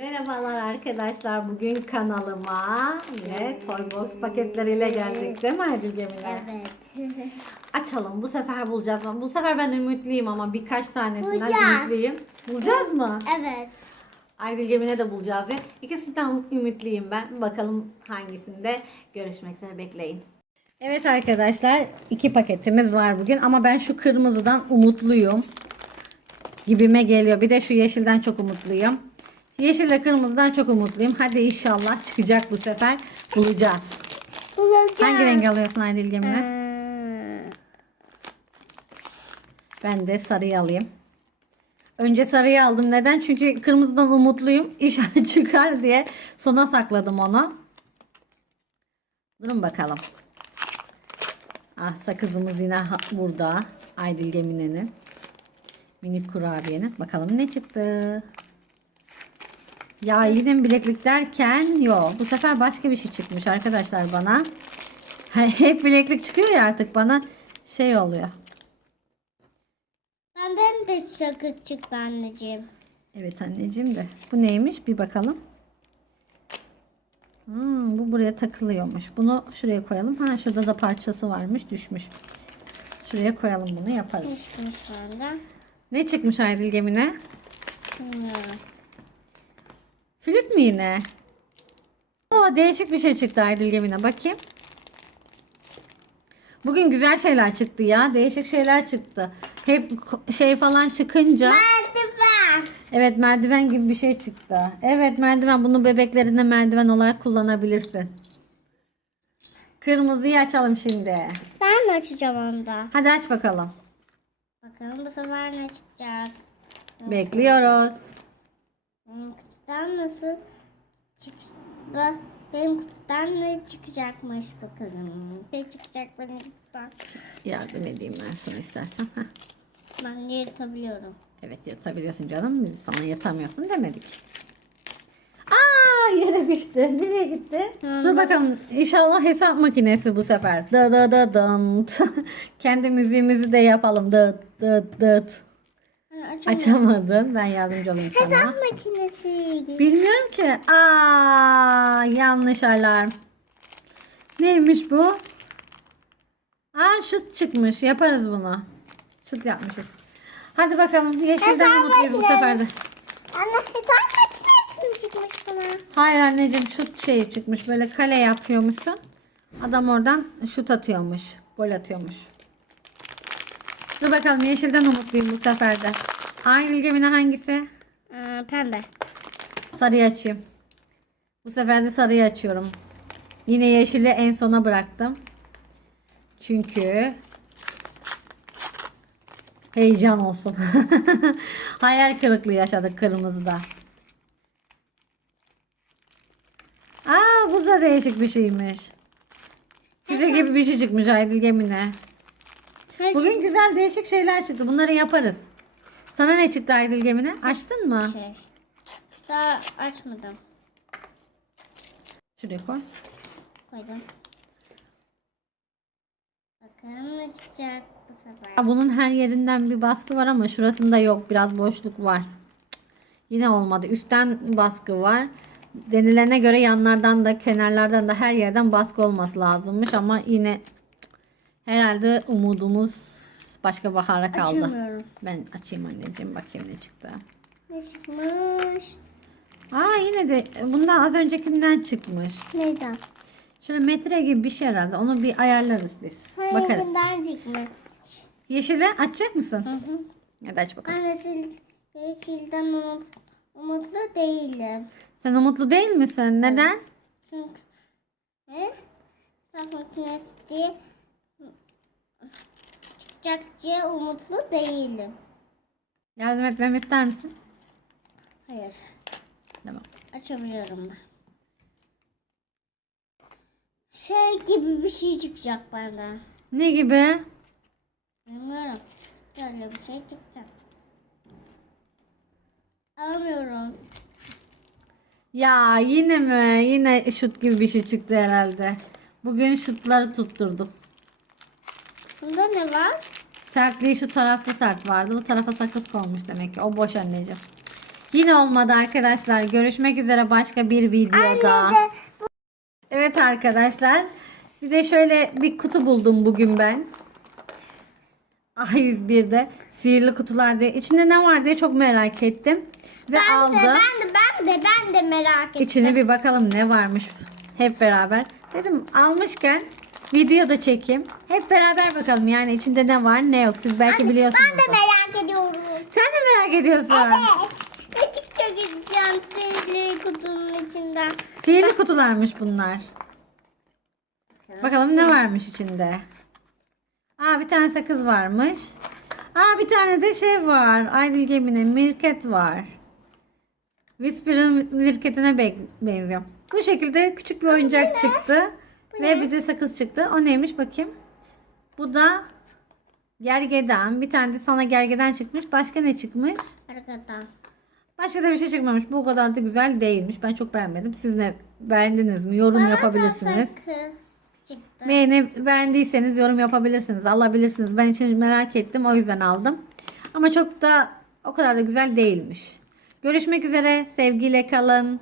Merhabalar arkadaşlar. Bugün kanalıma yine Toybox paketleriyle geldik değil mi Aydil Gemine? Evet. Açalım. Bu sefer bulacağız. Bu sefer ben ümitliyim ama birkaç tanesinden Bulacağız. ümitliyim. Bulacağız mı? evet. Aydil Gemine de bulacağız ya. İkisinden ümitliyim ben. Bakalım hangisinde görüşmek üzere bekleyin. Evet arkadaşlar iki paketimiz var bugün ama ben şu kırmızıdan umutluyum. Gibime geliyor. Bir de şu yeşilden çok umutluyum. Yeşille kırmızıdan çok umutluyum. Hadi inşallah çıkacak bu sefer. Bulacağız. Bulacağım. Hangi renk alıyorsun Aydil Gemine? Ee, Ben de sarıyı alayım. Önce sarıyı aldım. Neden? Çünkü kırmızıdan umutluyum. İnşallah çıkar diye sona sakladım onu. Durun bakalım. Ah sakızımız yine burada. Aydil Gemine'nin. Minik kurabiyenin. Bakalım ne çıktı. Ya yine mi bileklik derken yok. Bu sefer başka bir şey çıkmış arkadaşlar bana. Hep bileklik çıkıyor ya artık bana şey oluyor. Benden de sakız çıktı anneciğim. Evet anneciğim de. Bu neymiş bir bakalım. Hmm, bu buraya takılıyormuş. Bunu şuraya koyalım. Ha şurada da parçası varmış düşmüş. Şuraya koyalım bunu yaparız. Sonra. Ne çıkmış Aydil Gemine? Bilmiyorum. Flüt mü yine? Oo, değişik bir şey çıktı Aydil Gemine. Bakayım. Bugün güzel şeyler çıktı ya. Değişik şeyler çıktı. Hep şey falan çıkınca. Merdiven. Evet merdiven gibi bir şey çıktı. Evet merdiven. Bunu bebeklerinde merdiven olarak kullanabilirsin. Kırmızıyı açalım şimdi. Ben de açacağım onu da. Hadi aç bakalım. Bakalım bu sefer ne çıkacak. Bekliyoruz. Benim kutudan nasıl çıktı? Benim kutudan ne çıkacakmış bakalım. Ne çıkacak benim kutudan? Yardım edeyim ben sana istersen. Heh. Ben yırtabiliyorum. Evet yırtabiliyorsun canım. Biz sana yırtamıyorsun demedik. Aa yere düştü. Nereye gitti? Hı. Dur bakalım. İnşallah hesap makinesi bu sefer. Da da da dınt. Kendi müziğimizi de yapalım. Dıt dıt dıt. Açamadım. Ben yardımcı olayım sana. Hesap makinesi. Bilmiyorum ki. Aa yanlış alarm. Neymiş bu? Aa şut çıkmış. Yaparız bunu. Şut yapmışız. Hadi bakalım. Yeşilden mutluyuz bu sefer de. Anne hesap makinesi mi çıkmış bana? Hayır anneciğim şut şeyi çıkmış. Böyle kale yapıyormuşsun. Adam oradan şut atıyormuş. Gol atıyormuş. Dur bakalım yeşilden umutluyum bu sefer de. Ayrıl gemine hangisi? Ee, pembe. Sarıyı açayım. Bu sefer de sarıyı açıyorum. Yine yeşili en sona bıraktım. Çünkü heyecan olsun. Hayal kırıklığı yaşadık kırmızıda. Aa bu da değişik bir şeymiş. Size gibi bir şey çıkmış Aydil Gemine. Her Bugün güzel değişik şeyler çıktı. Bunları yaparız. Sana ne çıktı Aydil Gemine? Açtın mı? şey. Daha açmadım. Şuraya koy. Koydum. Bakalım ne çıkacak bu sefer. Ya Bunun her yerinden bir baskı var ama şurasında yok. Biraz boşluk var. Yine olmadı. Üstten baskı var. Denilene göre yanlardan da kenarlardan da her yerden baskı olması lazımmış ama yine herhalde umudumuz başka bahara kaldı. Açamıyorum. Ben açayım anneciğim bakayım ne çıktı. Ne çıkmış? Aa yine de bundan az öncekinden çıkmış. Neyden? Şöyle metre gibi bir şey herhalde. Onu bir ayarlarız biz. Bakarız. Hayırından çıkmış. Yeşile açacak mısın? Hı hı. Hadi aç bakalım. Sil- yeşilden umut, umutlu değilim. Sen umutlu değil misin? Neden? Çünkü ne? Hesap makinesi çıkacak diye umutlu değilim. Yardım etmemi ister misin? Hayır. Tamam. Açabiliyorum ben. Şey gibi bir şey çıkacak benden. Ne gibi? Bilmiyorum. Böyle bir şey çıkacak. Alamıyorum. Ya yine mi? Yine şut gibi bir şey çıktı herhalde. Bugün şutları tutturduk. Bunda ne var? Sertliği şu tarafta sert vardı. Bu tarafa sakız konmuş demek ki. O boş anneciğim. Yine olmadı arkadaşlar. Görüşmek üzere başka bir videoda. Evet arkadaşlar. Bir de şöyle bir kutu buldum bugün ben. A101'de sihirli kutular diye. İçinde ne var diye çok merak ettim. Ve ben aldım. de ben de ben de ben de merak ettim. İçine bir bakalım ne varmış hep beraber. Dedim almışken video da çekeyim. Hep beraber bakalım yani içinde ne var ne yok. Siz belki biliyorsunuz. Ben de merak ediyorum. Sen de merak ediyorsun. Evet. Küçükçe gideceğim sihirli kutunun içinden. Sihirli kutularmış bunlar. Bakalım ne varmış içinde. Aa bir tane sakız varmış. Aa bir tane de şey var. Aydil Gemi'nin mirket var. Whisper'ın mirketine be- benziyor. Bu şekilde küçük bir oyuncak çıktı. Ve bir de sakız çıktı. O neymiş bakayım. Bu da gergedan. Bir tane de sana gergedan çıkmış. Başka ne çıkmış? Arkadan. Başka da bir şey çıkmamış. Bu kadar da güzel değilmiş. Ben çok beğenmedim. Siz ne beğendiniz mi? Yorum yapabilirsiniz. Sakız çıktı. Beğeni, beğendiyseniz yorum yapabilirsiniz. Alabilirsiniz. Ben için merak ettim. O yüzden aldım. Ama çok da o kadar da güzel değilmiş. Görüşmek üzere. Sevgiyle kalın.